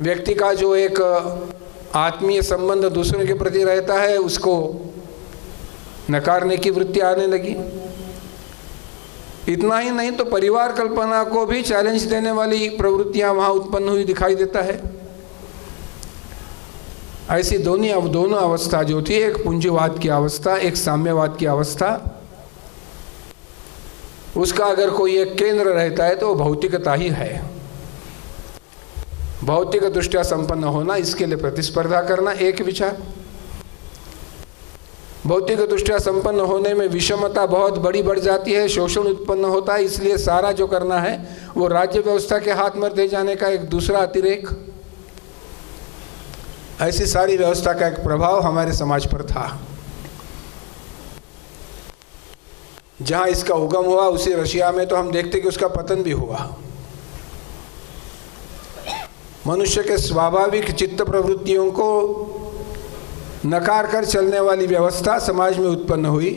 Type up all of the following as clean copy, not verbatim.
व्यक्ति का जो एक आत्मीय संबंध दूसरों के प्रति रहता है उसको नकारने की वृत्ति आने लगी। इतना ही नहीं तो परिवार कल्पना को भी चैलेंज देने वाली प्रवृत्तियां वहां उत्पन्न हुई दिखाई देता है। ऐसी दोनों अवस्था जो थी, एक पूंजीवाद की अवस्था, एक साम्यवाद की अवस्था, उसका अगर कोई एक केंद्र रहता है तो भौतिकता ही है। भौतिक दृष्टया संपन्न होना, इसके लिए प्रतिस्पर्धा करना एक विचार। भौतिक दृष्टया संपन्न होने में विषमता बहुत बड़ी बढ़ जाती है, शोषण उत्पन्न होता है, इसलिए सारा जो करना है वो राज्य व्यवस्था के हाथ में दे जाने का एक दूसरा अतिरेक। ऐसी सारी व्यवस्था का एक प्रभाव हमारे समाज पर था। जहां इसका उगम हुआ उसी रशिया में तो हम देखते कि उसका पतन भी हुआ। मनुष्य के स्वाभाविक चित्त प्रवृत्तियों को नकार कर चलने वाली व्यवस्था समाज में उत्पन्न हुई।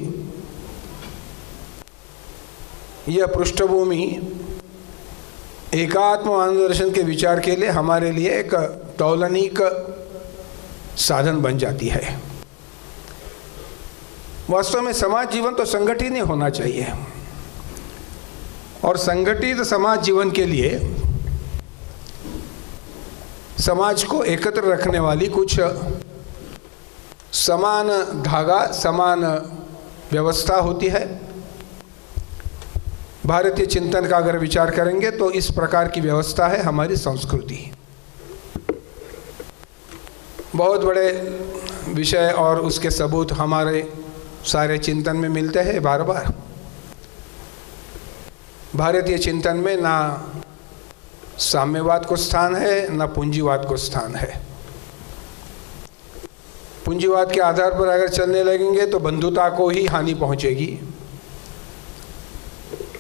यह पृष्ठभूमि एकात्म मानवदर्शन के विचार के लिए हमारे लिए एक तौलनिक साधन बन जाती है। वास्तव में समाज जीवन तो संगठित नहीं होना चाहिए, और संगठित समाज जीवन के लिए समाज को एकत्र रखने वाली कुछ समान धागा, समान व्यवस्था होती है। भारतीय चिंतन का अगर विचार करेंगे तो इस प्रकार की व्यवस्था है हमारी संस्कृति। बहुत बड़े विषय और उसके सबूत हमारे सारे चिंतन में मिलते हैं बार बार। भारतीय चिंतन में ना साम्यवाद को स्थान है, ना पूंजीवाद को स्थान है। पूंजीवाद के आधार पर अगर चलने लगेंगे तो बंधुता को ही हानि पहुंचेगी।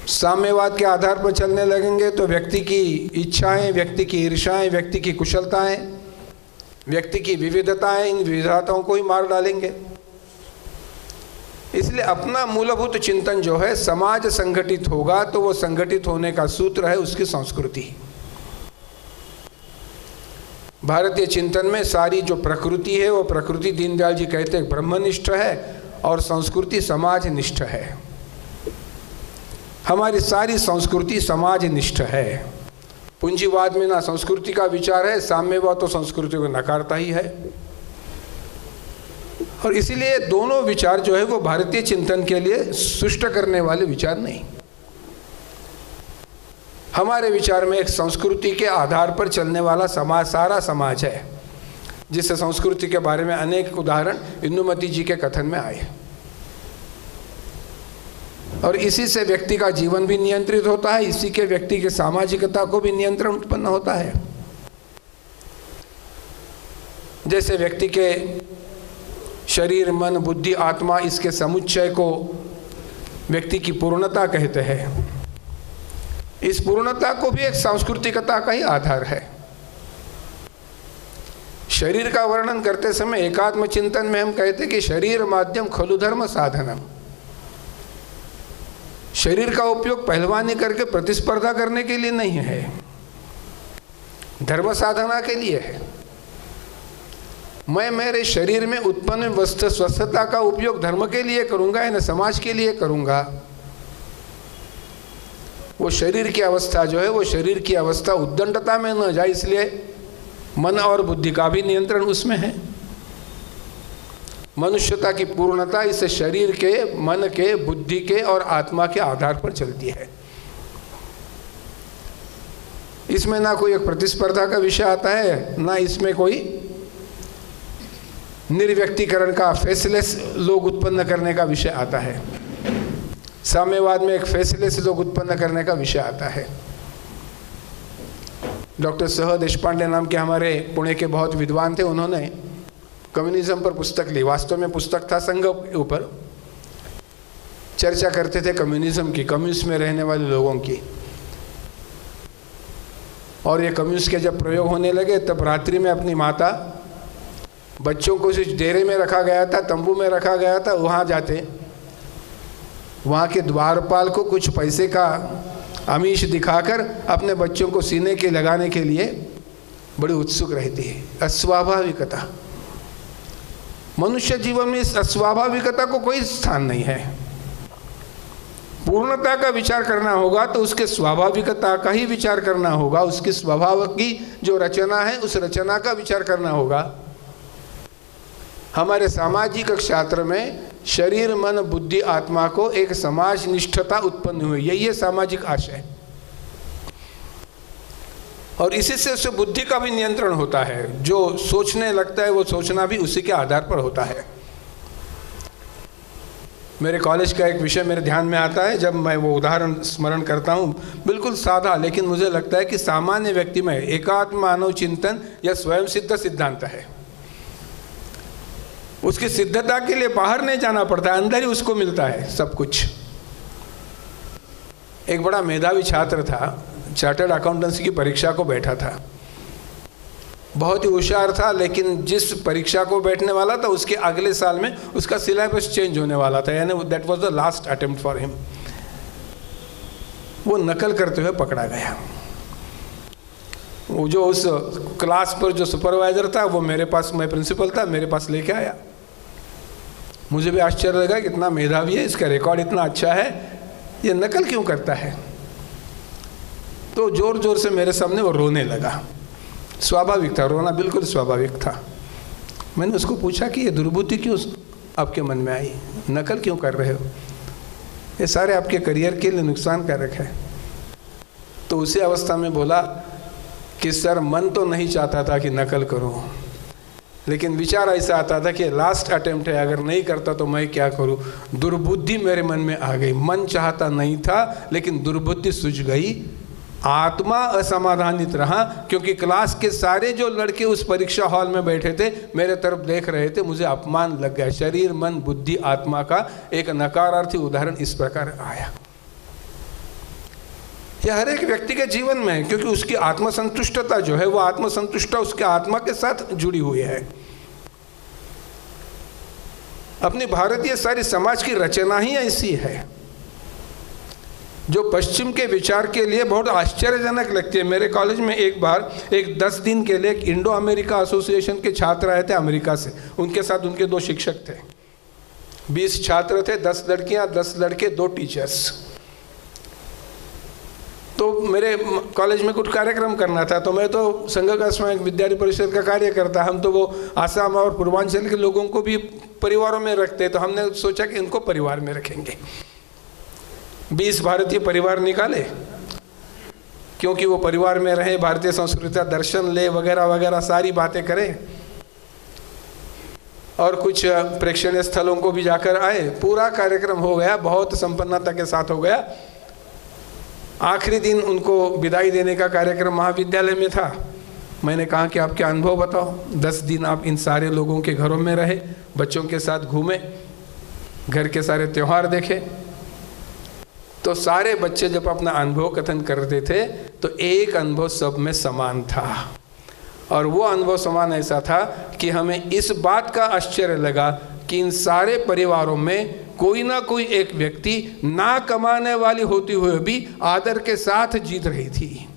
साम्यवाद के आधार पर चलने लगेंगे तो व्यक्ति की इच्छाएं, व्यक्ति की ईर्ष्याएं, व्यक्ति की कुशलताएं, व्यक्ति की विविधताएं, इन विविधताओं को ही मार डालेंगे। इसलिए अपना मूलभूत चिंतन जो है, समाज संगठित होगा तो वो संगठित होने का सूत्र है उसकी संस्कृति। भारतीय चिंतन में सारी जो प्रकृति है वो प्रकृति दीनदयाल जी कहते हैं ब्रह्मनिष्ठ है, और संस्कृति समाजनिष्ठ है। हमारी सारी संस्कृति समाजनिष्ठ है। पूंजीवाद में ना संस्कृति का विचार है, साम्यवाद तो संस्कृति को नकारता ही है। और इसीलिए दोनों विचार जो है वो भारतीय चिंतन के लिए सुष्ट करने वाले विचार नहीं। हमारे विचार में एक संस्कृति के आधार पर चलने वाला समाज, सारा समाज है, जिस संस्कृति के बारे में अनेक उदाहरण इंदुमती जी के कथन में आए। और इसी से व्यक्ति का जीवन भी नियंत्रित होता है, इसी के व्यक्ति के सामाजिकता को भी नियंत्रण उत्पन्न होता है। जैसे व्यक्ति के शरीर, मन, बुद्धि, आत्मा, इसके समुच्चय को व्यक्ति की पूर्णता कहते हैं। इस पूर्णता को भी एक सांस्कृतिकता का ही आधार है। शरीर का वर्णन करते समय एकात्म चिंतन में हम कहते कि शरीर माध्यम खलु धर्म साधनम। शरीर का उपयोग पहलवानी करके प्रतिस्पर्धा करने के लिए नहीं है, धर्म साधना के लिए है। मैं मेरे शरीर में उत्पन्न वस्तु स्वस्थता का उपयोग धर्म के लिए करूंगा या न समाज के लिए करूंगा। वो शरीर की अवस्था जो है वो शरीर की अवस्था उद्दंडता में न जाए, इसलिए मन और बुद्धि का भी नियंत्रण उसमें है। मनुष्यता की पूर्णता इस शरीर के, मन के, बुद्धि के और आत्मा के आधार पर चलती है। इसमें ना कोई एक प्रतिस्पर्धा का विषय आता है, ना इसमें कोई निर्व्यक्तिकरण का, फेसलेस लोग उत्पन्न करने का विषय आता है। साम्यवाद में एक फेसलेस लोग उत्पन्न करने का विषय आता है। डॉक्टर सह देशपांडे नाम के हमारे पुणे के बहुत विद्वान थे, उन्होंने कम्युनिज्म पर पुस्तक ली। वास्तव में पुस्तक था संघ के ऊपर, चर्चा करते थे कम्युनिज्म की, कम्युनिस्ट में रहने वाले लोगों की। और ये कम्युनिस्ट के जब प्रयोग होने लगे तब रात्रि में अपनी माता, बच्चों को उस डेरे में रखा गया था, तंबू में रखा गया था, वहाँ जाते, वहाँ के द्वारपाल को कुछ पैसे का आमिष दिखाकर अपने बच्चों को सीने के लगाने के लिए बड़ी उत्सुक रहती है। अस्वाभाविकता, मनुष्य जीवन में इस अस्वाभाविकता को कोई स्थान नहीं है। पूर्णता का विचार करना होगा तो उसके स्वाभाविकता का ही विचार करना होगा, उसकी स्वभाव की जो रचना है उस रचना का विचार करना होगा। हमारे सामाजिक क्षेत्र में शरीर मन बुद्धि आत्मा को एक समाज निष्ठता उत्पन्न हुई, यही है सामाजिक आशय, और इसी से उससे बुद्धि का भी नियंत्रण होता है। जो सोचने लगता है वो सोचना भी उसी के आधार पर होता है। मेरे कॉलेज का एक विषय मेरे ध्यान में आता है, जब मैं वो उदाहरण स्मरण करता हूँ, बिल्कुल सादा, लेकिन मुझे लगता है कि सामान्य व्यक्ति में एकात्म मानव चिंतन या स्वयं सिद्ध सिद्धांत है। उसकी सिद्धता के लिए बाहर नहीं जाना पड़ता, अंदर ही उसको मिलता है सब कुछ। एक बड़ा मेधावी छात्र था, चार्टर्ड अकाउंटेंसी की परीक्षा को बैठा था, बहुत ही होशियार था, लेकिन जिस परीक्षा को बैठने वाला था उसके अगले साल में उसका सिलेबस चेंज होने वाला था, यानी that was the last attempt for him. वो नकल करते हुए पकड़ा गया। वो जो उस क्लास पर जो सुपरवाइजर था वो मेरे पास, मैं प्रिंसिपल था, मेरे पास लेके आया। मुझे भी आश्चर्य लगा कि इतना मेधावी है, इसका रिकॉर्ड इतना अच्छा है, ये नकल क्यों करता है। तो जोर जोर से मेरे सामने वो रोने लगा। स्वाभाविक था, रोना बिल्कुल स्वाभाविक था। मैंने उसको पूछा कि ये दुर्बुद्धि क्यों आपके मन में आई, नकल क्यों कर रहे हो, ये सारे आपके करियर के लिए नुकसानकारक है। तो उसी अवस्था में बोला कि सर, मन तो नहीं चाहता था कि नकल करूं, लेकिन विचार ऐसा आता था कि लास्ट अटेम्प्ट है, अगर नहीं करता तो मैं क्या करूं। दुर्बुद्धि मेरे मन में आ गई। मन चाहता नहीं था, लेकिन दुर्बुद्धि सूझ गई। आत्मा असमाधानित रहा, क्योंकि क्लास के सारे जो लड़के उस परीक्षा हॉल में बैठे थे मेरे तरफ देख रहे थे, मुझे अपमान लग गया। शरीर मन बुद्धि आत्मा का एक नकारार्थी उदाहरण इस प्रकार आया। यह हर एक व्यक्ति के जीवन में है, क्योंकि उसकी आत्मसंतुष्टता जो है वो आत्मसंतुष्टता उसके आत्मा के साथ जुड़ी हुई है। अपनी भारतीय सारी समाज की रचना ही ऐसी है, जो पश्चिम के विचार के लिए बहुत आश्चर्यजनक लगती है। मेरे कॉलेज में एक बार 10 दिन के लिए एक इंडो अमेरिका एसोसिएशन के छात्र आए थे अमेरिका से। उनके साथ उनके 2 शिक्षक थे। 20 छात्र थे, 10 लड़कियां, 10 लड़के, 2 टीचर्स। तो मेरे कॉलेज में कुछ कार्यक्रम करना था, तो मैं तो संघ का स्वयं विद्यार्थी परिषद का कार्य करता। हम तो वो आसाम और पूर्वांचल के लोगों को भी परिवारों में रखते, तो हमने सोचा कि इनको परिवार में रखेंगे। 20 भारतीय परिवार निकाले, क्योंकि वो परिवार में रहे, भारतीय संस्कृति का दर्शन ले, वगैरह वगैरह सारी बातें करें, और कुछ प्रेक्षणीय स्थलों को भी जाकर आए। पूरा कार्यक्रम हो गया, बहुत संपन्नता के साथ हो गया। आखिरी दिन उनको विदाई देने का कार्यक्रम महाविद्यालय में था। मैंने कहा कि आपके अनुभव बताओ। 10 दिन आप इन सारे लोगों के घरों में रहे, बच्चों के साथ घूमे, घर के सारे त्यौहार देखे। तो सारे बच्चे जब अपना अनुभव कथन करते थे तो एक अनुभव सब में समान था, और वो अनुभव समान ऐसा था कि हमें इस बात का आश्चर्य लगा कि इन सारे परिवारों में कोई ना कोई एक व्यक्ति ना कमाने वाली होती हुए भी आदर के साथ जीत रही थी।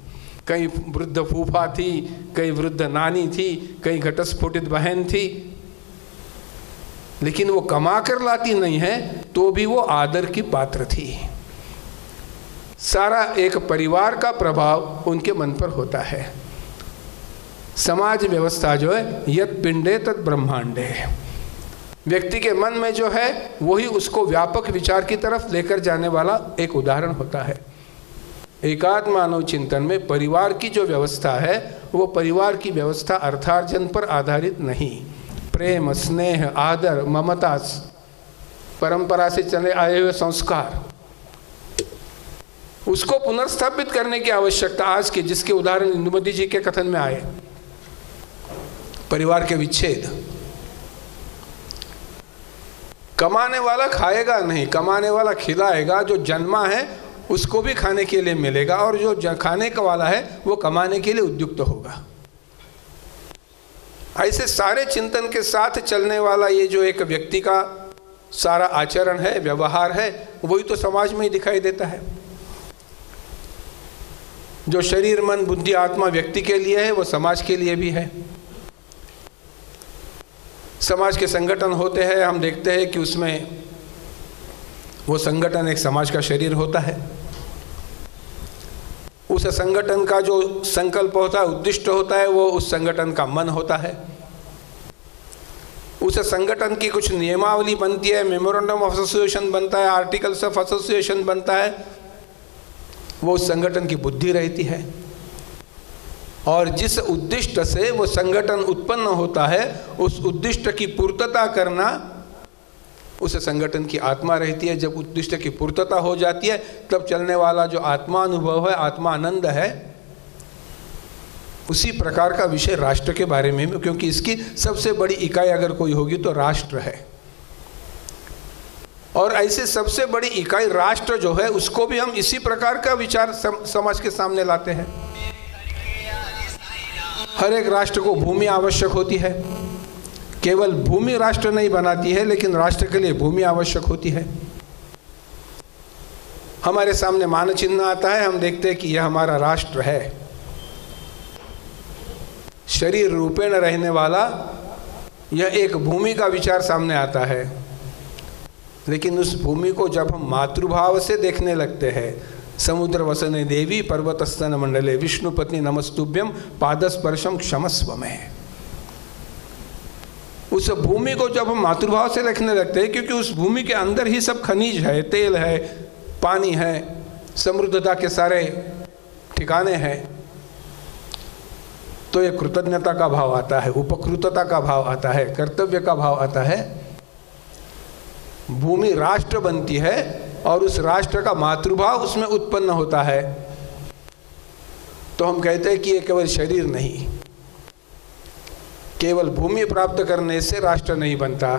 कहीं वृद्ध फूफा थी, कहीं वृद्ध नानी थी, कहीं घटस्फोटित बहन थी, लेकिन वो कमा कर लाती नहीं है तो भी वो आदर की पात्र थी। सारा एक परिवार का प्रभाव उनके मन पर होता है। समाज व्यवस्था जो है यत् पिंडे तत् ब्रह्मांडे, व्यक्ति के मन में जो है वही उसको व्यापक विचार की तरफ लेकर जाने वाला एक उदाहरण होता है। एकात्म मानव चिंतन में परिवार की जो व्यवस्था है वो परिवार की व्यवस्था अर्थार्जन पर आधारित नहीं, प्रेम स्नेह आदर ममता परंपरा से चले आए हुए संस्कार, उसको पुनर्स्थापित करने की आवश्यकता आज के, जिसके उदाहरण इंदुमती जी के कथन में आए। परिवार के विच्छेद, कमाने वाला खाएगा नहीं, कमाने वाला खिलाएगा। जो जन्मा है उसको भी खाने के लिए मिलेगा, और जो खाने का वाला है वो कमाने के लिए उद्युक्त होगा। ऐसे सारे चिंतन के साथ चलने वाला ये जो एक व्यक्ति का सारा आचरण है, व्यवहार है, वही तो समाज में ही दिखाई देता है। जो शरीर मन बुद्धि आत्मा व्यक्ति के लिए है वो समाज के लिए भी है। समाज के संगठन होते हैं, हम देखते हैं कि उसमें वो संगठन एक समाज का शरीर होता है। उस संगठन का जो संकल्प होता है, उद्दिष्ट होता है, वो उस संगठन का मन होता है। उस संगठन की कुछ नियमावली बनती है, मेमोरेंडम ऑफ एसोसिएशन बनता है, आर्टिकल्स ऑफ एसोसिएशन बनता है, वो उस संगठन की बुद्धि रहती है। और जिस उद्दिष्ट से वो संगठन उत्पन्न होता है, उस उद्दिष्ट की पूर्तता करना उस संगठन की आत्मा रहती है। जब उद्दिष्ट की पूर्तता हो जाती है, तब चलने वाला जो आत्मा अनुभव है, आत्मा आनंद है, उसी प्रकार का विषय राष्ट्र के बारे में भी, क्योंकि इसकी सबसे बड़ी इकाई अगर कोई होगी तो राष्ट्र है। और ऐसे सबसे बड़ी इकाई राष्ट्र जो है, उसको भी हम इसी प्रकार का विचार समाज के सामने लाते हैं। हर एक राष्ट्र को भूमि आवश्यक होती है। केवल भूमि राष्ट्र नहीं बनाती है, लेकिन राष्ट्र के लिए भूमि आवश्यक होती है। हमारे सामने मानचिन्ह आता है, हम देखते हैं कि यह हमारा राष्ट्र है। शरीर रूपेण रहने वाला यह एक भूमि का विचार सामने आता है। लेकिन उस भूमि को जब हम मातृभाव से देखने लगते हैं, समुद्र वसने देवी पर्वतस्तन मंडले विष्णु पत्नी नमस्तुभ्यम पादस्पर्शम क्षमस्व में, उस भूमि को जब हम मातृभाव से देखने लगते हैं, क्योंकि उस भूमि के अंदर ही सब खनिज है, तेल है, पानी है, समृद्धता के सारे ठिकाने हैं, तो ये कृतज्ञता का भाव आता है, उपकृतता का भाव आता है, कर्तव्य का भाव आता है। भूमि राष्ट्र बनती है और उस राष्ट्र का मातृभाव उसमें उत्पन्न होता है। तो हम कहते हैं कि ये केवल शरीर नहीं, केवल भूमि प्राप्त करने से राष्ट्र नहीं बनता।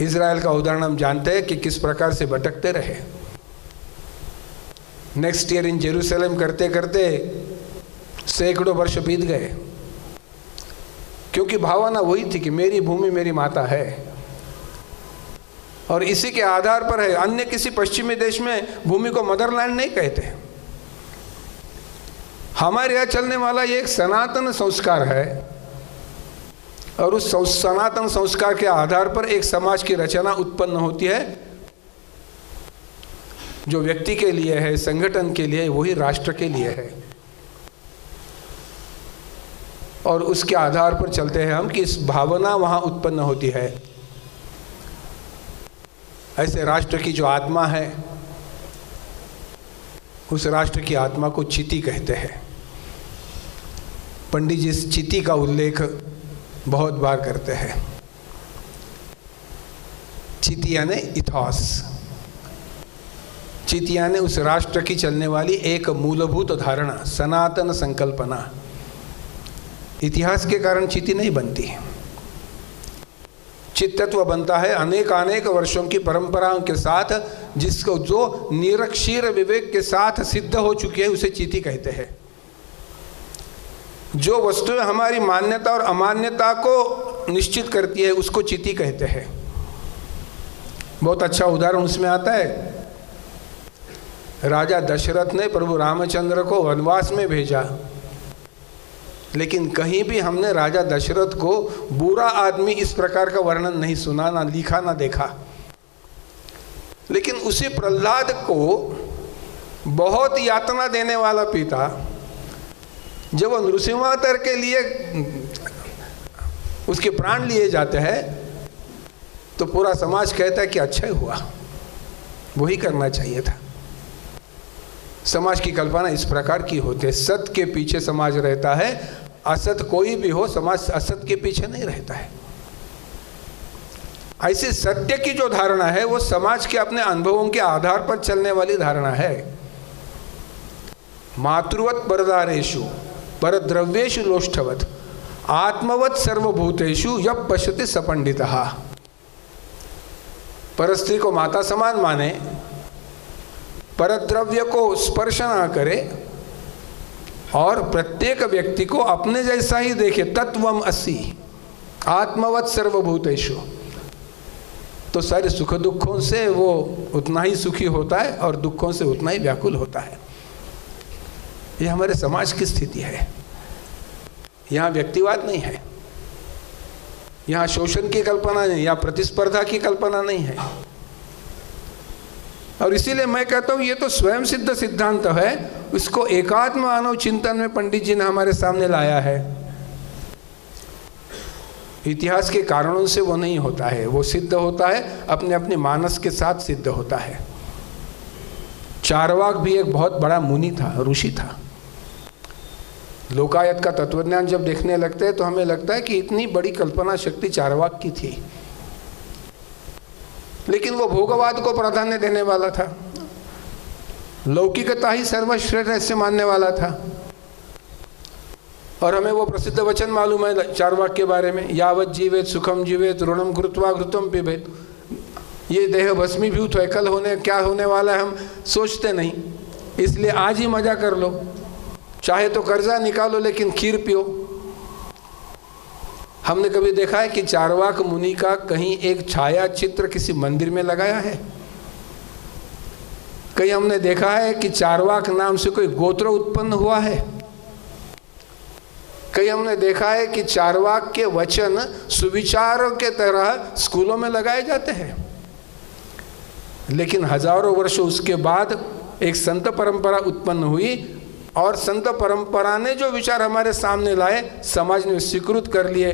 इजराइल का उदाहरण हम जानते हैं कि किस प्रकार से भटकते रहे। नेक्स्ट ईयर इन जेरूसलम करते करते सैकड़ों वर्ष बीत गए, क्योंकि भावना वही थी कि मेरी भूमि मेरी माता है, और इसी के आधार पर है। अन्य किसी पश्चिमी देश में भूमि को मदरलैंड नहीं कहते। हमारे यहाँ चलने वाला ये एक सनातन संस्कार है, और उस सनातन संस्कार के आधार पर एक समाज की रचना उत्पन्न होती है, जो व्यक्ति के लिए है, संगठन के लिए, वही राष्ट्र के लिए है। और उसके आधार पर चलते हैं हम कि इस भावना वहाँ उत्पन्न होती है। ऐसे राष्ट्र की जो आत्मा है, उस राष्ट्र की आत्मा को चिति कहते हैं। पंडित जी इस चिति का उल्लेख बहुत बार करते हैं। चिति यानी इथॉस, चिति यानी उस राष्ट्र की चलने वाली एक मूलभूत धारणा, सनातन संकल्पना। इतिहास के कारण चिति नहीं बनती, चित्तत्व बनता है अनेक वर्षों की परंपराओं के साथ, जिसको जो निरक्षीर विवेक के साथ सिद्ध हो चुकी है, उसे चिति कहते हैं। जो वस्तुएं हमारी मान्यता और अमान्यता को निश्चित करती है, उसको चिति कहते हैं। बहुत अच्छा उदाहरण उसमें आता है, राजा दशरथ ने प्रभु रामचंद्र को वनवास में भेजा, लेकिन कहीं भी हमने राजा दशरथ को बुरा आदमी इस प्रकार का वर्णन नहीं सुना, ना लिखा, ना देखा। लेकिन उसी प्रहलाद को बहुत यातना देने वाला पिता, जब वो नृसिंहावतार के लिए उसके प्राण लिए जाते हैं, तो पूरा समाज कहता है कि अच्छा ही हुआ, वही करना चाहिए था। समाज की कल्पना इस प्रकार की होती है। सत्य के पीछे समाज रहता है, असत कोई भी हो, समाज असत के पीछे नहीं रहता है। ऐसे सत्य की जो धारणा है, वो समाज के अपने अनुभवों के आधार पर चलने वाली धारणा है। मातृवत परदारेषु परद्रव्येषु लोष्ठवत आत्मवत सर्वभूतेषु यः पश्यति स पंडितः। परस्त्री को माता समान माने, परद्रव्य को स्पर्श ना करे, और प्रत्येक व्यक्ति को अपने जैसा ही देखे। तत्वम असि आत्मवत सर्वभूतेषु, तो सारे सुख दुखों से वो उतना ही सुखी होता है और दुखों से उतना ही व्याकुल होता है। ये हमारे समाज की स्थिति है। यहाँ व्यक्तिवाद नहीं है, यहाँ शोषण की कल्पना नहीं, या प्रतिस्पर्धा की कल्पना नहीं है। और इसीलिए मैं कहता हूँ ये तो स्वयं सिद्ध सिद्धांत है, इसको एकात्म मानव चिंतन में पंडित जी ने हमारे सामने लाया है। इतिहास के कारणों से वो नहीं होता है, वो सिद्ध होता है अपने अपने मानस के साथ सिद्ध होता है। चारवाक भी एक बहुत बड़ा मुनि था, ऋषि था। लोकायत का तत्वज्ञान जब देखने लगते हैं तो हमें लगता है कि इतनी बड़ी कल्पना शक्ति चारवाक की थी, लेकिन वो भोगवाद को प्राधान्य देने वाला था, लौकिकता ही सर्वश्रेष्ठ ऐसे मानने वाला था। और हमें वो प्रसिद्ध वचन मालूम है चारवाक के बारे में, यावत जीवेत सुखम जीवेत ऋणम कृत्वा घृतम पिबेत। ये देह भस्मीभूत है, कल होने क्या होने वाला है हम सोचते नहीं, इसलिए आज ही मजा कर लो, चाहे तो कर्जा निकालो लेकिन खीर पियो। हमने कभी देखा है कि चारवाक मुनि का कहीं एक छाया चित्र किसी मंदिर में लगाया है? कहीं हमने देखा है कि चारवाक नाम से कोई गोत्र उत्पन्न हुआ है? कहीं हमने देखा है कि चारवाक के वचन सुविचारों के तरह स्कूलों में लगाए जाते हैं? लेकिन हजारों वर्ष उसके बाद एक संत परंपरा उत्पन्न हुई, और संत परंपरा ने जो विचार हमारे सामने लाए समाज ने स्वीकृत कर लिए।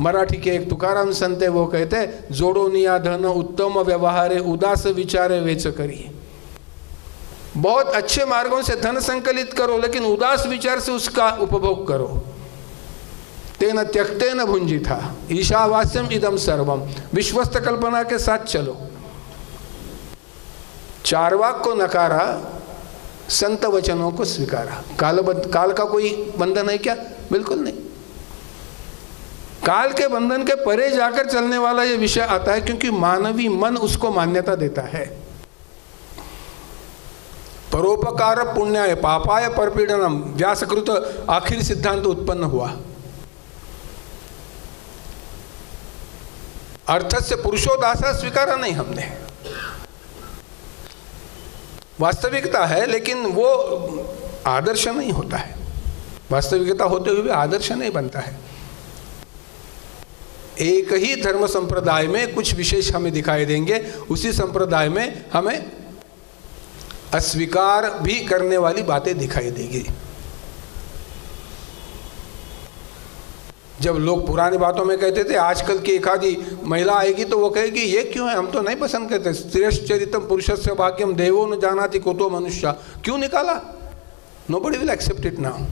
मराठी के एक तुकाराम संत है, वो कहते हैं जोडो निया धन उत्तम व्यवहारे उदास विचारे वेच करिए। बहुत अच्छे मार्गों से धन संकलित करो, लेकिन उदास विचार से उसका उपभोग करो। तेन त्यक्तेन भुंजिथा ईशावास्यम इदम सर्वम, विश्वस्त कल्पना के साथ चलो। चारवाक को नकारा, संत वचनों को स्वीकारा। काल का कोई बंधन है क्या? बिल्कुल नहीं। काल के बंधन के परे जाकर चलने वाला यह विषय आता है, क्योंकि मानवी मन उसको मान्यता देता है। परोपकार पुण्याय पापाय परपीडनम, व्यासकृत आखिरी सिद्धांत उत्पन्न हुआ। अर्थस्य पुरुषोदासा स्वीकारा नहीं हमने, वास्तविकता है, लेकिन वो आदर्श नहीं होता है। वास्तविकता होते हुए भी आदर्श नहीं बनता है। एक ही धर्म संप्रदाय में कुछ विशेष हमें दिखाई देंगे, उसी संप्रदाय में हमें अस्वीकार भी करने वाली बातें दिखाई देगी। जब लोग पुरानी बातों में कहते थे आजकल की एक आधी महिला आएगी तो वो कहेगी ये क्यों है, हम तो नहीं पसंद करते। स्त्रीश्चरितम पुरुषस्य भाग्यम देवो न जानाति कुतो मनुष्य, क्यों निकाला? Nobody will accept it now.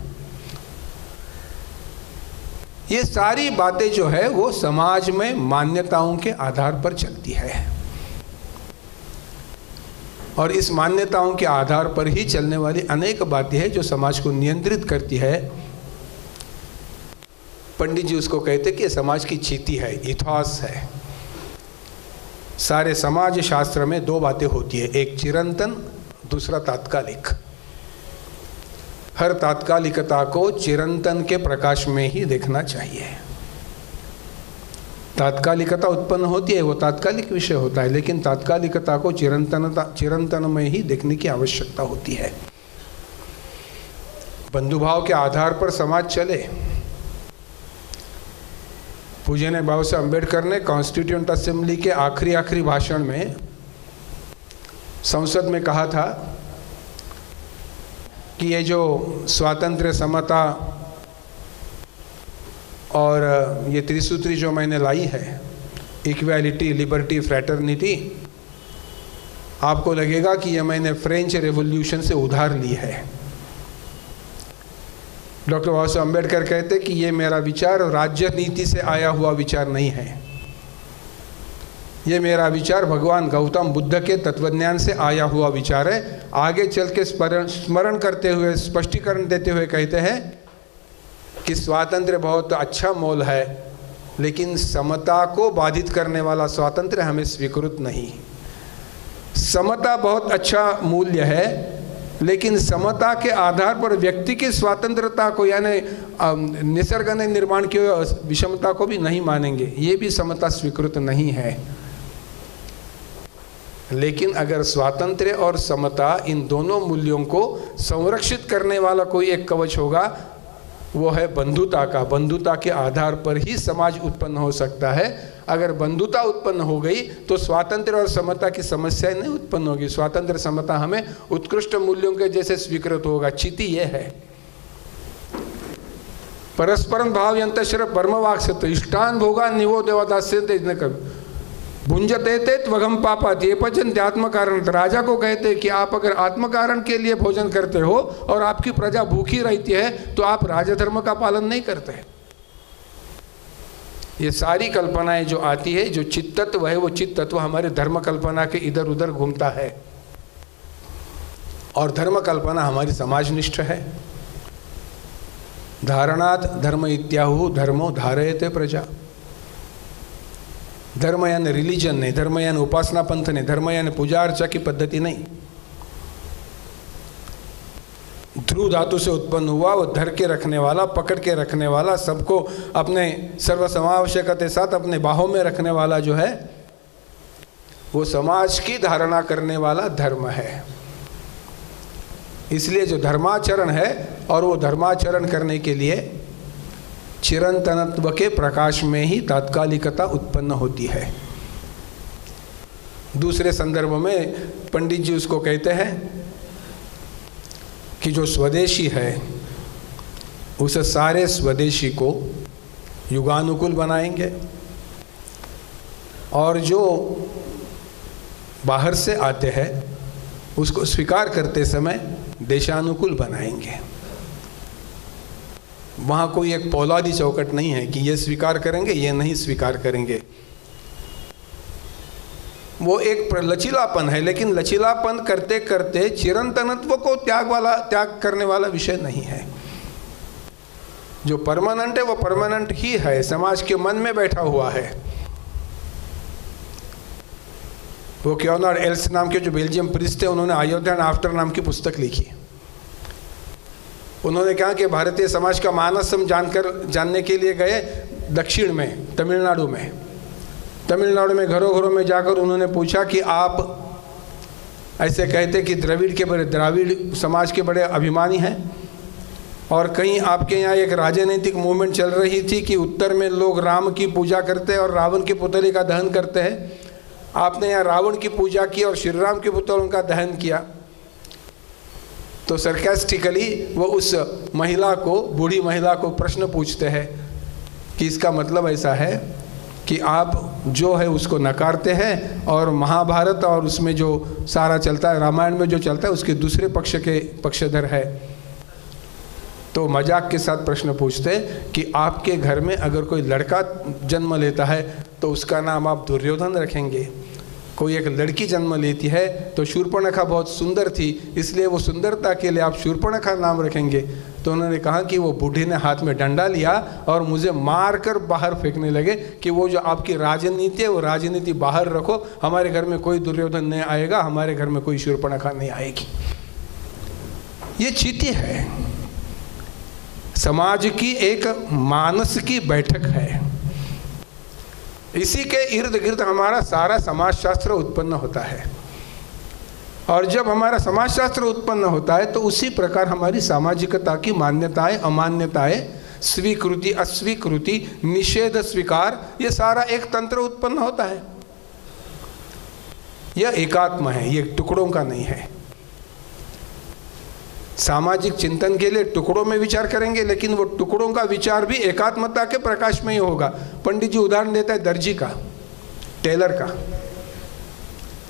ये सारी बातें जो है वो समाज में मान्यताओं के आधार पर चलती है, और इस मान्यताओं के आधार पर ही चलने वाली अनेक बातें हैं जो समाज को नियंत्रित करती है। पंडित जी उसको कहते कि ये समाज की चीती है, इथॉस है। सारे समाज शास्त्र में दो बातें होती है, एक चिरंतन, दूसरा तात्कालिक। हर तात्कालिकता को चिरंतन के प्रकाश में ही देखना चाहिए। तात्कालिकता उत्पन्न होती है, वो तात्कालिक विषय होता है, लेकिन तात्कालिकता को चिरंतन में ही देखने की आवश्यकता होती है। बंधुभाव के आधार पर समाज चले। पूज्य बाबा साहब अम्बेडकर ने कॉन्स्टिट्यूएंट असेंबली के आखिरी भाषण में संसद में कहा था कि ये जो स्वातंत्र्य, समता और ये त्रिसूत्री जो मैंने लाई है, इक्वालिटी, लिबर्टी, फ्रैटर्निटी, आपको लगेगा कि ये मैंने फ्रेंच रेवोल्यूशन से उधार ली है। डॉक्टर बाबा साहब अम्बेडकर कहते कि ये मेरा विचार राज्य नीति से आया हुआ विचार नहीं है, ये मेरा विचार भगवान गौतम बुद्ध के तत्वज्ञान से आया हुआ विचार है। आगे चल के स्मरण करते हुए, स्पष्टीकरण देते हुए कहते हैं कि स्वातंत्र्य बहुत अच्छा मोल है, लेकिन समता को बाधित करने वाला स्वातंत्र्य हमें स्वीकृत नहीं। समता बहुत अच्छा मूल्य है, लेकिन समता के आधार पर व्यक्ति की स्वतंत्रता को, यानी निसर्ग ने निर्माण की विषमता को भी नहीं मानेंगे। ये भी समता स्वीकृत नहीं है। लेकिन अगर स्वातंत्र्य और समता इन दोनों मूल्यों को संरक्षित करने वाला कोई एक कवच होगा, वो है बंधुता का। बंधुता के आधार पर ही समाज उत्पन्न हो सकता है। अगर बंधुता उत्पन्न हो गई तो स्वातंत्र्य और समता की समस्या नहीं उत्पन्न होगी। स्वातंत्र्य समता हमें उत्कृष्ट मूल्यों के जैसे स्वीकृत होगा। चिति यह है, परस्परम भावयन्तश्च परमवाक्सत इष्टान भोगान निवो देवदास्यन्ते भुंजते ते त्वगम पापात ये पचन्ते आत्मकारण। राजा को कहते हैं कि आप अगर आत्मकारण के लिए भोजन करते हो और आपकी प्रजा भूखी रहती है तो आप राजधर्म का पालन नहीं करते। ये सारी कल्पनाएं जो आती है, जो चित्त तत्व है, वो चित्त तत्व हमारे धर्म कल्पना के इधर उधर घूमता है। और धर्म कल्पना हमारी समाजनिष्ठ है। धारणात् धर्म इत्याहु धर्मो धारयते प्रजा। धर्म यानी रिलीजन नहीं, धर्म यानी उपासना पंथ नहीं, धर्म यानी पूजा अर्चा की पद्धति नहीं। ध्रुव धातु से उत्पन्न हुआ, वो धर के रखने वाला, पकड़ के रखने वाला, सबको अपने सर्वसमावश्यकता साथ अपने बाहों में रखने वाला जो है, वो समाज की धारणा करने वाला धर्म है। इसलिए जो धर्माचरण है, और वो धर्माचरण करने के लिए चिरंतनत्व के प्रकाश में ही तात्कालिकता उत्पन्न होती है। दूसरे संदर्भ में पंडित जी उसको कहते हैं कि जो स्वदेशी है उस सारे स्वदेशी को युगानुकूल बनाएंगे, और जो बाहर से आते हैं उसको स्वीकार करते समय देशानुकूल बनाएंगे। वहाँ कोई एक पौलादी चौकट नहीं है कि ये स्वीकार करेंगे, ये नहीं स्वीकार करेंगे। वो एक लचीलापन है, लेकिन लचीलापन करते करते चिरंतनत्व को त्याग करने वाला विषय नहीं है। जो परमानेंट है वो परमानेंट ही है, समाज के मन में बैठा हुआ है। वो क्योनार्ड एल्स नाम के जो बेल्जियम प्रिस्ट थे, उन्होंने अयोध्या एंड आफ्टर नाम की पुस्तक लिखी। उन्होंने कहा कि भारतीय समाज का मानस हम जानने के लिए गए दक्षिण में, तमिलनाडु में घरों घरों में जाकर उन्होंने पूछा कि आप ऐसे कहते कि द्राविड़ समाज के बड़े अभिमानी हैं, और कहीं आपके यहाँ एक राजनीतिक मूवमेंट चल रही थी कि उत्तर में लोग राम की पूजा करते हैं और रावण की पुतले का दहन करते हैं। आपने यहाँ रावण की पूजा की और श्री राम के पुतलों का दहन किया। तो सरकास्टिकली वो उस महिला को, बूढ़ी महिला को प्रश्न पूछते हैं कि इसका मतलब ऐसा है कि आप जो है उसको नकारते हैं, और महाभारत और उसमें जो सारा चलता है, रामायण में जो चलता है, उसके दूसरे पक्ष के पक्षधर है। तो मजाक के साथ प्रश्न पूछते हैं कि आपके घर में अगर कोई लड़का जन्म लेता है तो उसका नाम आप दुर्योधन रखेंगे, कोई एक लड़की जन्म लेती है तो शूर्पणखा बहुत सुंदर थी इसलिए वो सुंदरता के लिए आप शूर्पणखा नाम रखेंगे। तो उन्होंने कहा कि वो बूढ़ी ने हाथ में डंडा लिया और मुझे मारकर बाहर फेंकने लगे कि वो जो आपकी राजनीति है वो राजनीति बाहर रखो, हमारे घर में कोई दुर्योधन नहीं आएगा, हमारे घर में कोई शूर्पणखा नहीं आएगी। ये चीती है, समाज की एक मानस की बैठक है। इसी के इर्द गिर्द हमारा सारा समाजशास्त्र उत्पन्न होता है, और जब हमारा समाजशास्त्र उत्पन्न होता है तो उसी प्रकार हमारी सामाजिकता की मान्यताएं अमान्यताएं, स्वीकृति अस्वीकृति, निषेध स्वीकार, ये सारा एक तंत्र उत्पन्न होता है। यह एकात्म है, ये टुकड़ों का नहीं है। सामाजिक चिंतन के लिए टुकड़ों में विचार करेंगे, लेकिन वो टुकड़ों का विचार भी एकात्मता के प्रकाश में ही होगा। पंडित जी उदाहरण देता है दर्जी का, टेलर का।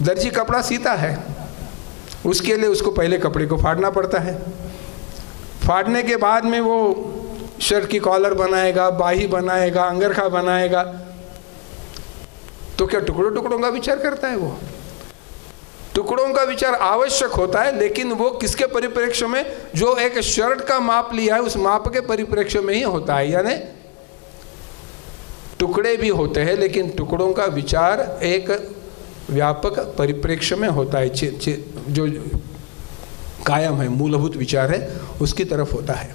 दर्जी कपड़ा सीता है, उसके लिए उसको पहले कपड़े को फाड़ना पड़ता है। फाड़ने के बाद में वो शर्ट की कॉलर बनाएगा, बाही बनाएगा, अंगरखा बनाएगा। तो क्या टुकड़ों टुकड़ों का विचार करता है? वो टुकड़ों का विचार आवश्यक होता है, लेकिन वो किसके परिप्रेक्ष्य में? जो एक शर्ट का माप लिया है उस माप के परिप्रेक्ष्य में ही होता है। यानी टुकड़े भी होते हैं, लेकिन टुकड़ों का विचार एक व्यापक परिप्रेक्ष्य में होता है। जो कायम है, मूलभूत विचार है, उसकी तरफ होता है।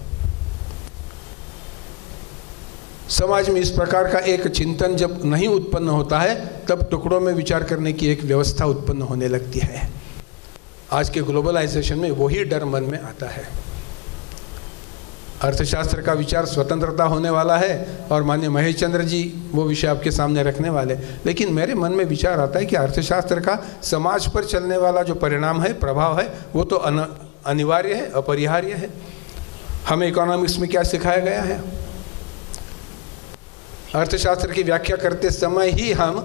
समाज में इस प्रकार का एक चिंतन जब नहीं उत्पन्न होता है तब टुकड़ों में विचार करने की एक व्यवस्था उत्पन्न होने लगती है। आज के ग्लोबलाइजेशन में वही डर मन में आता है। अर्थशास्त्र का विचार स्वतंत्रता होने वाला है और माननीय महेश चंद्र जी वो विषय आपके सामने रखने वाले, लेकिन मेरे मन में विचार आता है कि अर्थशास्त्र का समाज पर चलने वाला जो परिणाम है, प्रभाव है, वो तो अनिवार्य है, अपरिहार्य है। हमें इकोनॉमिक्स में क्या सिखाया गया है? अर्थशास्त्र की व्याख्या करते समय ही हम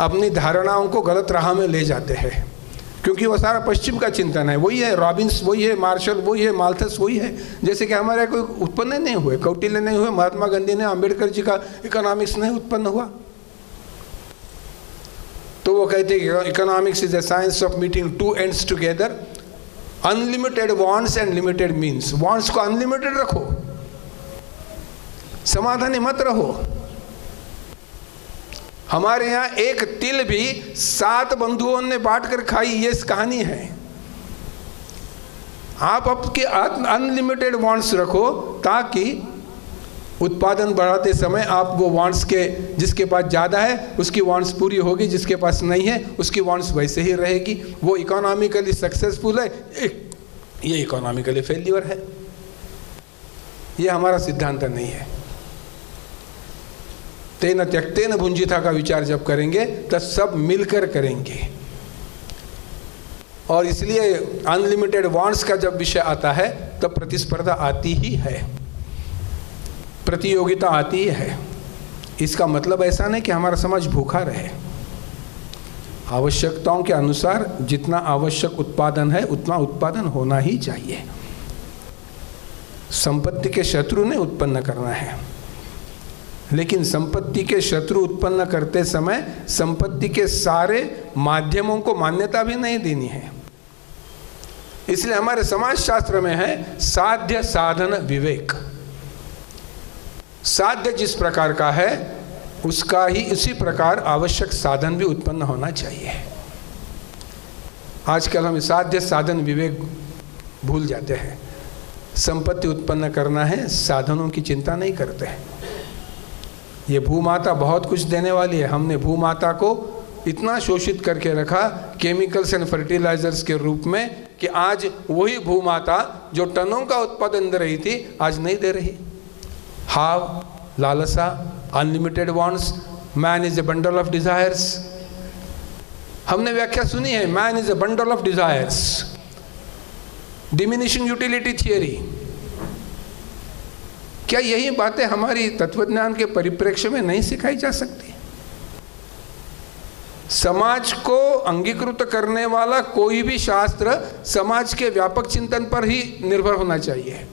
अपनी धारणाओं को गलत राह में ले जाते हैं, क्योंकि वो सारा पश्चिम का चिंतन है। वही है रॉबिन्स, वही है मार्शल, वही है माल्थस, वही है। जैसे कि हमारे कोई उत्पन्न नहीं हुए, कौटिल्य नहीं हुए, महात्मा गांधी ने, अम्बेडकर जी का इकोनॉमिक्स नहीं उत्पन्न हुआ। तो वो कहते हैं economics is a science of meeting two ends together, unlimited wants and limited means. Wants को अनलिमिटेड रखो, समाधानी मत रहो। हमारे यहाँ एक तिल भी 7 बंधुओं ने बांट कर खाई, ये कहानी है। आप आपके अनलिमिटेड वांट्स रखो ताकि उत्पादन बढ़ाते समय आप वो वांट्स के, जिसके पास ज़्यादा है उसकी वांट्स पूरी होगी, जिसके पास नहीं है उसकी वांट्स वैसे ही रहेगी। वो इकोनॉमिकली सक्सेसफुल है, ये इकोनॉमिकली फेल्यूर है। ये हमारा सिद्धांत नहीं है। तेन त्यक्तेन भुंजिता का विचार जब करेंगे तब सब मिलकर करेंगे। और इसलिए अनलिमिटेड वांट्स का जब विषय आता है तब प्रतिस्पर्धा आती ही है, प्रतियोगिता आती है। इसका मतलब ऐसा नहीं कि हमारा समाज भूखा रहे। आवश्यकताओं के अनुसार जितना आवश्यक उत्पादन है उतना उत्पादन होना ही चाहिए। संपत्ति के शत्रु ने उत्पन्न करना है, लेकिन संपत्ति के शत्रु उत्पन्न करते समय संपत्ति के सारे माध्यमों को मान्यता भी नहीं देनी है। इसलिए हमारे समाज शास्त्र में है साध्य साधन विवेक। साध्य जिस प्रकार का है उसका ही इसी प्रकार आवश्यक साधन भी उत्पन्न होना चाहिए। आजकल हम साध्य साधन विवेक भूल जाते हैं। संपत्ति उत्पन्न करना है, साधनों की चिंता नहीं करते हैं। ये भूमाता बहुत कुछ देने वाली है। हमने भूमाता को इतना शोषित करके रखा केमिकल्स एंड फर्टिलाइजर्स के रूप में कि आज वही भूमाता जो टनों का उत्पादन दे रही थी आज नहीं दे रही। हाव, लालसा, unlimited wants, man is a bundle of desires. हमने व्याख्या सुनी है, man is a bundle of desires, diminishing utility theory. क्या यही बातें हमारी तत्वज्ञान के परिप्रेक्ष्य में नहीं सिखाई जा सकती? समाज को अंगीकृत करने वाला कोई भी शास्त्र समाज के व्यापक चिंतन पर ही निर्भर होना चाहिए।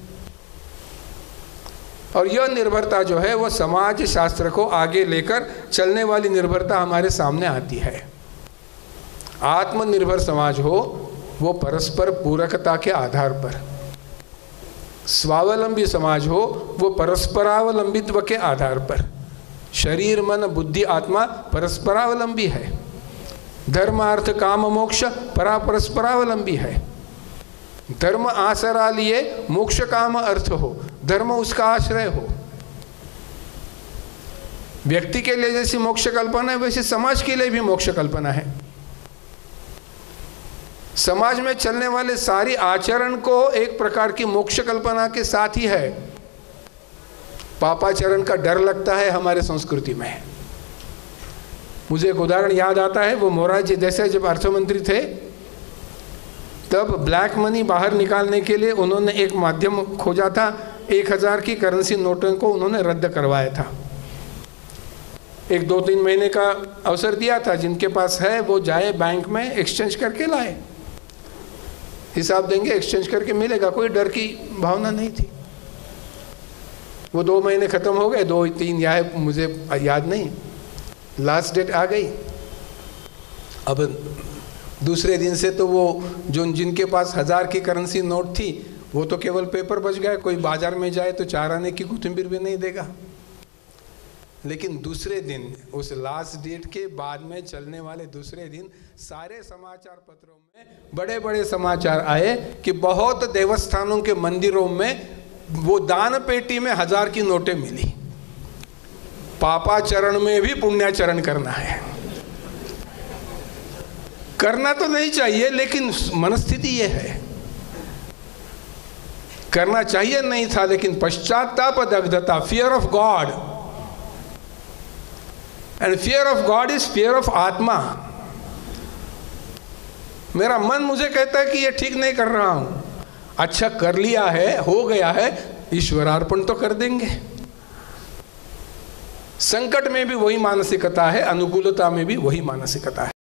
और यह निर्भरता जो है वो समाज शास्त्र को आगे लेकर चलने वाली निर्भरता हमारे सामने आती है। आत्मनिर्भर समाज हो वो परस्पर पूरकता के आधार पर, स्वावलंबी समाज हो वो परस्परावलंबित्व के आधार पर। शरीर मन बुद्धि आत्मा परस्परावलंबी है। धर्म अर्थ काम मोक्ष परस्परावलंबी है। धर्म आसरा लिए मोक्ष काम अर्थ हो, धर्म उसका आश्रय हो। व्यक्ति के लिए जैसी मोक्ष कल्पना है वैसे समाज के लिए भी मोक्ष कल्पना है। समाज में चलने वाले सारी आचरण को एक प्रकार की मोक्ष कल्पना के साथ ही है। पापाचरण का डर लगता है हमारे संस्कृति में। मुझे एक उदाहरण याद आता है, वो मोरारजी देसाई जब अर्थमंत्री थे तब ब्लैक मनी बाहर निकालने के लिए उन्होंने एक माध्यम खोजा था। 1000 की करेंसी नोटों को उन्होंने रद्द करवाया था। एक 2-3 महीने का अवसर दिया था, जिनके पास है वो जाए बैंक में एक्सचेंज करके लाए, हिसाब देंगे एक्सचेंज करके मिलेगा। कोई डर की भावना नहीं थी। वो 2 महीने खत्म हो गए, 2-3 या मुझे याद नहीं, लास्ट डेट आ गई। अब दूसरे दिन से तो वो जो जिनके पास 1000 की करेंसी नोट थी वो तो केवल पेपर बच गया। कोई बाजार में जाए तो 4 आने की कोथिंबीर भी नहीं देगा। लेकिन दूसरे दिन, उस लास्ट डेट के बाद में चलने वाले दूसरे दिन, सारे समाचार पत्रों में बड़े बड़े समाचार आए कि बहुत देवस्थानों के मंदिरों में वो दान पेटी में 1000 की नोटें मिली। पापाचरण में भी पुण्याचरण करना है। करना तो नहीं चाहिए, लेकिन मनस्थिति ये है, करना चाहिए नहीं था, लेकिन पश्चाताप दग्धता, fear of God, and fear of God is fear of आत्मा। मेरा मन मुझे कहता है कि ये ठीक नहीं कर रहा हूं, अच्छा कर लिया है, हो गया है, ईश्वरार्पण तो कर देंगे। संकट में भी वही मानसिकता है, अनुकूलता में भी वही मानसिकता है।